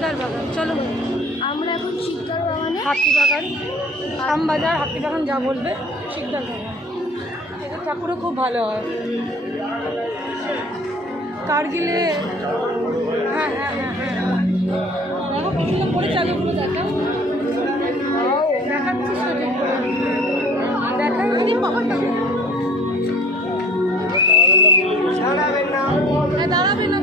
শিকদার বাগান। চলো আমরা এখন শিকদার বাগানে, হাতিবাগান, শ্যামবাজার, হাতিবাগান যা বলবে, শিকদার বাগান। এদের ঠাকুরও খুব ভালো হয়। কার্গিলে হ্যাঁ হ্যাঁ হ্যাঁ হ্যাঁ দেখো কতগুলো পড়েছে, আগে পুরো দেখা দেখাচ্ছি সঠিক দেখাই বাবাটা দাঁড়াবে না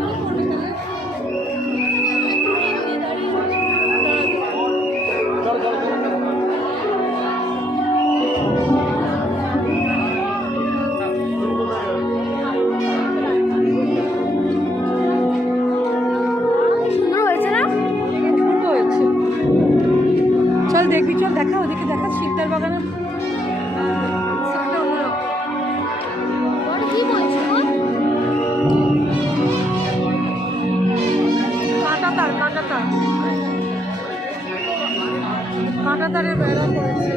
দেখবি, চল দেখা, ওদিকে দেখা শিকদার বাগানের কি বলছো? কাঁটাতার কাঁটাতারের বেড়া পড়েছে।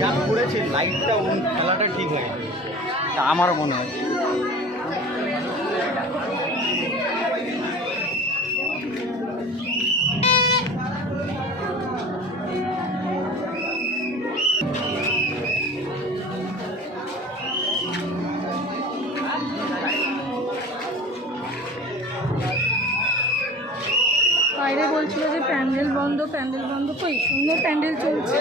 যা করেছে লাইটটা খেলাটা ঠিক হয়, তা আমারও মনে হয়। বাইরে বলছিল যে প্যান্ডেল বন্ধ, কই সুন্দর প্যান্ডেল চলছে,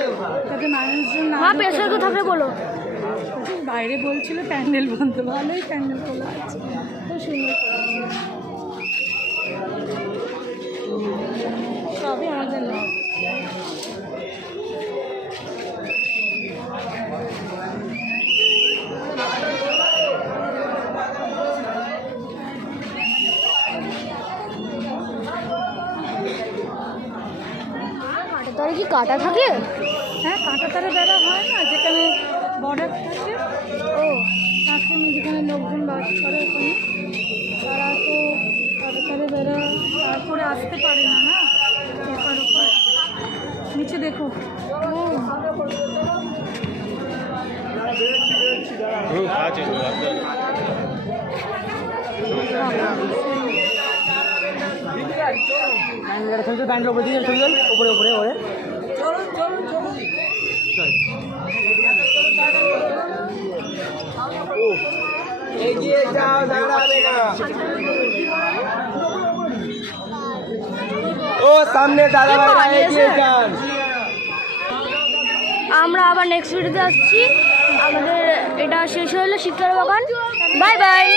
তাতে মানুষজন না পেশাকে থাকে বলো। বাইরে বলছিল প্যান্ডেল বন্ধ, ভালোই প্যান্ডেল খোলা আছে, খুব সুন্দর সবই আমাদের লাভ। তারে কি কাটা থাকে? হ্যাঁ, কাঁটাতারে বেড়া হয় না, যেখানে বর্ডার থাকে, ও তাকে যেখানে লোকজন বাস করে ওখানে, তারা তো কাঁটাতারে বেড়া তারপরে আসতে পারে না, না এপার ওপার। নিচে দেখো, উপরে উপরে ওরে এগিয়ে যাও, দাঁড়াবে না। ও সামনে দাঁড়াবে না, এগিয়ে যান। আমরা আবার নেক্সট ভিডিওতে আসছি। আমাদের এটা শেষ হলো শিকদার বাগান। Bye bye.